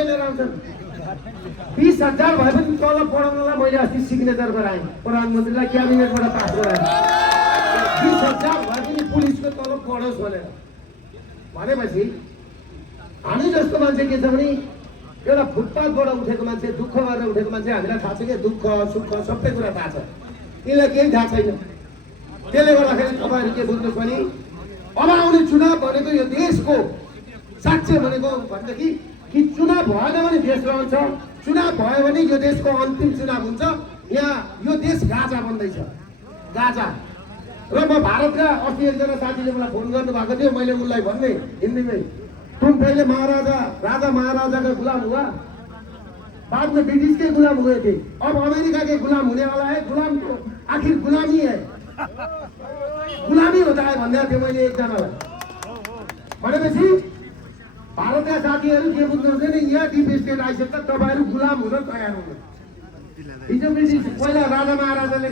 रुपियाँ लिएर आउँछन्। 20,000 भए पनि तलब बढाउनलाई मैले अस्ति सिग्नेचर गराएँ, प्रधानमन्त्रीलाई क्याबिनेटबाट पास गराएँ। 20,000 भए पनि पुलिसको तलब बढोस् भनेपछि हामी जस्तो मान्छे के छ भने एउटा फुटपाथबाट उठेको मान्छे, दुःख गरेर उठेको मान्छे, हामीलाई थाहा छ कि दुःख सुख सबै कुरा थाहा छ, यिनलाई केही थाहा छैन। त्यसले गर्दाखेरि तपाईँहरू के बुझ्नुहोस् भने अब आउने चुनाव भनेको यो देशको साक्ष्य भनेको भनेदेखि कि चुनाव भएन भने देश रहन्छ, चुनाव भयो भने यो देशको अन्तिम चुनाव हुन्छ। यहाँ यो देश गाजा बन्दैछ, गाजा। र म भारतका अस्ति एकजना साथीले मलाई फोन गर्नुभएको थियो, मैले उनलाई भन्ने हिन्दीमै, तुम पहले राजा महाराजा का गुलाम हुआ, बाद में ब्रिटिश के गुलाम हुए थे, अब अमेरिका के गुलाम होने वाला है। गुलाम तो आखिर गुलामी है, गुलामी होता है भन्दै थियो मैले एकजनालाई। भनेपछि भारतका साथीहरू के बुझ्नुहुन्छ नि, यहाँ डिप स्टेट आइसक्दा तपाईँहरू गुलाम हुन तयार हुनु। हिजो ब्रिटिस पहिला राजा महाराजाले